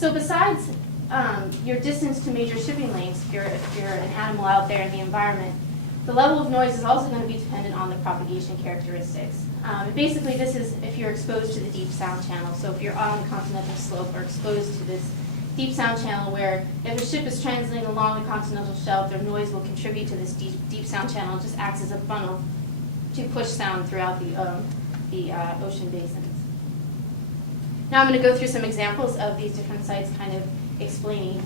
So besides your distance to major shipping lanes, if you're an animal out there in the environment, the level of noise is also going to be dependent on the propagation characteristics. Basically, this is if you're exposed to the deep sound channel. So if you're on the continental slope or exposed to this deep sound channel where if a ship is translating along the continental shelf, their noise will contribute to this deep sound channel. It just acts as a funnel to push sound throughout the ocean basins. Now I'm going to go through some examples of these different sites kind of explaining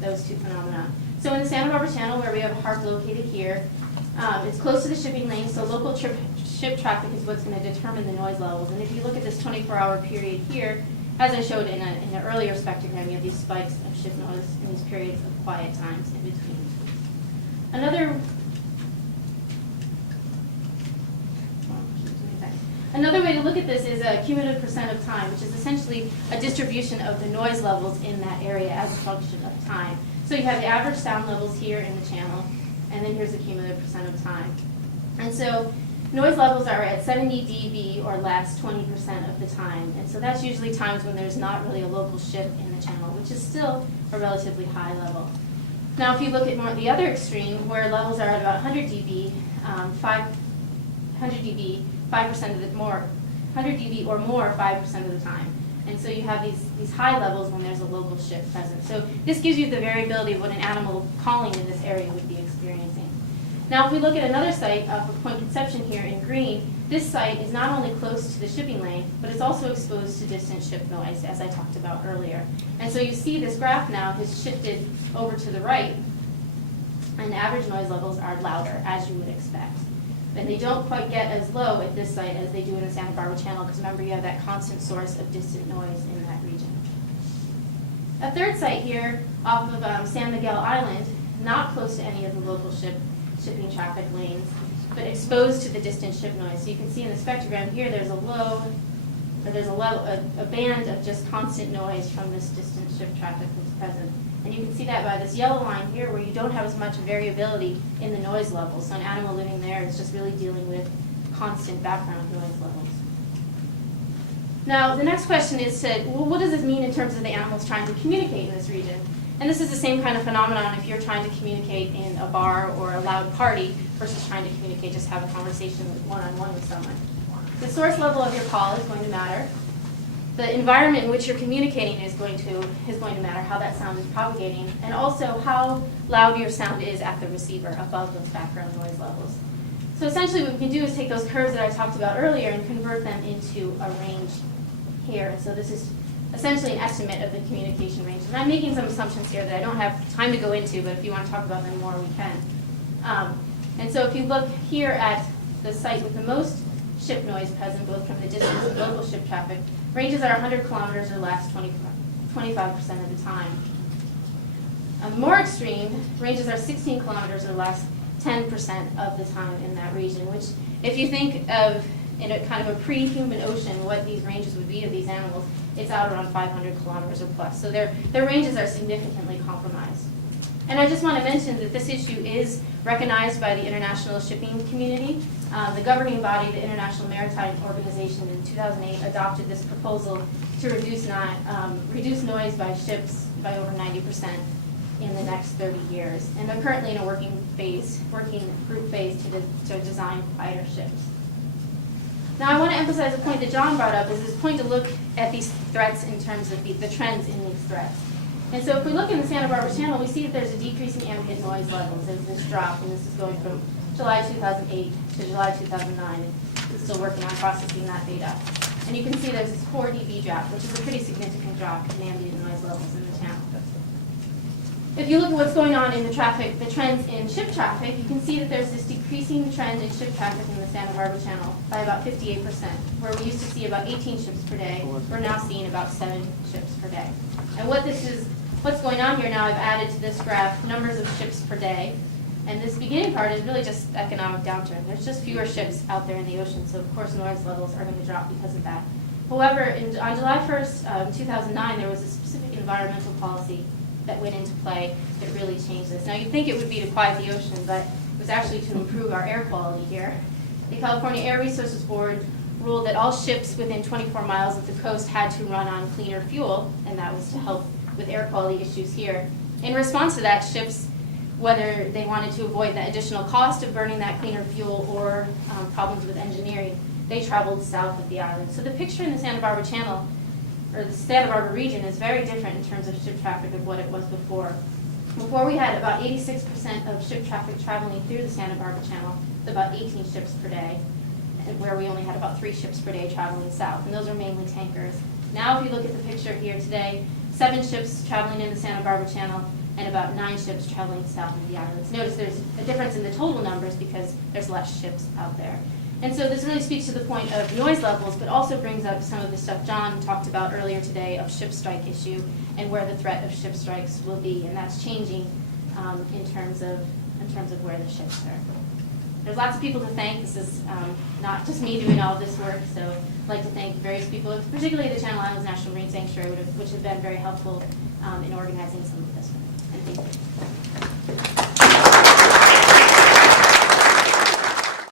those two phenomena. So in the Santa Barbara Channel, where we have a harp located here, it's close to the shipping lane, so local ship traffic is what's going to determine the noise levels. And if you look at this 24-hour period here, as I showed in an earlier spectrogram, you have these spikes of ship noise and these periods of quiet times in between. Another way to look at this is a cumulative percent of time, which is essentially a distribution of the noise levels in that area as a function of time. So you have the average sound levels here in the channel, and then here's the cumulative percent of time. And so noise levels are at 70 dB or less 20% of the time. And so that's usually times when there's not really a local ship in the channel, which is still a relatively high level. Now if you look at more the other extreme, where levels are at about 100 dB, 100 dB, 5% of the more, 100 dB or more 5% of the time. And so you have these high levels when there's a local ship present. So this gives you the variability of what an animal calling in this area would be experiencing. Now if we look at another site for Point Conception here in green, this site is not only close to the shipping lane, but it's also exposed to distant ship noise, as I talked about earlier. And so you see this graph now has shifted over to the right, and the average noise levels are louder, as you would expect. And they don't quite get as low at this site as they do in the Santa Barbara Channel, because remember you have that constant source of distant noise in that region. A third site here off of San Miguel Island, not close to any of the local shipping traffic lanes, but exposed to the distant ship noise. So you can see in the spectrogram here there's a band of just constant noise from this distant ship traffic that's present. And you can see that by this yellow line here where you don't have as much variability in the noise levels. So an animal living there is just really dealing with constant background noise levels. Now the next question is, well, what does this mean in terms of the animals trying to communicate in this region? And this is the same kind of phenomenon if you're trying to communicate in a bar or a loud party versus trying to communicate, just have a conversation one-on-one with someone. The source level of your call is going to matter. The environment in which you're communicating is going to matter, how that sound is propagating, and also how loud your sound is at the receiver above those background noise levels. So essentially what we can do is take those curves that I talked about earlier and convert them into a range here. And so this is essentially an estimate of the communication range. And I'm making some assumptions here that I don't have time to go into, but if you want to talk about them more, we can. And so if you look here at the site with the most ship noise present, both from the distance and local ship traffic, ranges are 100 kilometers or less 25% of the time. More extreme, ranges are 16 kilometers or less 10% of the time in that region, which if you think of in a kind of a pre-human ocean what these ranges would be of these animals, it's out around 500 kilometers or plus. So their ranges are significantly compromised. And I just want to mention that this issue is recognized by the international shipping community. The governing body, the International Maritime Organization, in 2008 adopted this proposal to reduce noise by ships by over 90% in the next 30 years. And they're currently in a working group phase to design quieter ships. Now I want to emphasize a point that John brought up, is this point to look at these threats in terms of the trends in these threats. And so if we look in the Santa Barbara Channel, we see that there's a decrease in ambient noise levels. There's this drop, and this is going from July 2008 to July 2009. We're still working on processing that data. And you can see there's this 4 dB drop, which is a pretty significant drop in ambient noise levels in the channel. If you look at what's going on in the trends in ship traffic, you can see that there's this decreasing trend in ship traffic in the Santa Barbara Channel by about 58%, where we used to see about 18 ships per day. We're now seeing about 7 ships per day. And what's going on here now, I've added to this graph numbers of ships per day. And this beginning part is really just economic downturn. There's just fewer ships out there in the ocean, so of course noise levels are going to drop because of that. However, on July 1st, 2009, there was a specific environmental policy that went into play that really changed this. Now you'd think it would be to quiet the ocean, but it was actually to improve our air quality here. The California Air Resources Board ruled that all ships within 24 miles of the coast had to run on cleaner fuel, and that was to help with air quality issues here. In response to that, ships, whether they wanted to avoid the additional cost of burning that cleaner fuel or problems with engineering, they traveled south of the island. So the picture in the Santa Barbara Channel, or the Santa Barbara region, is very different in terms of ship traffic of what it was before. Before we had about 86% of ship traffic traveling through the Santa Barbara Channel, with about 18 ships per day, and where we only had about 3 ships per day traveling south, and those are mainly tankers. Now if you look at the picture here today, 7 ships traveling in the Santa Barbara Channel and about 9 ships traveling south of the islands. Notice there's a difference in the total numbers because there's less ships out there. And so this really speaks to the point of noise levels, but also brings up some of the stuff John talked about earlier today of ship strike issue and where the threat of ship strikes will be, and that's changing in terms of where the ships are. There's lots of people to thank. This is not just me doing all of this work, so I'd like to thank various people, particularly the Channel Islands National Marine Sanctuary, which have been very helpful in organizing some of this work. And thank you.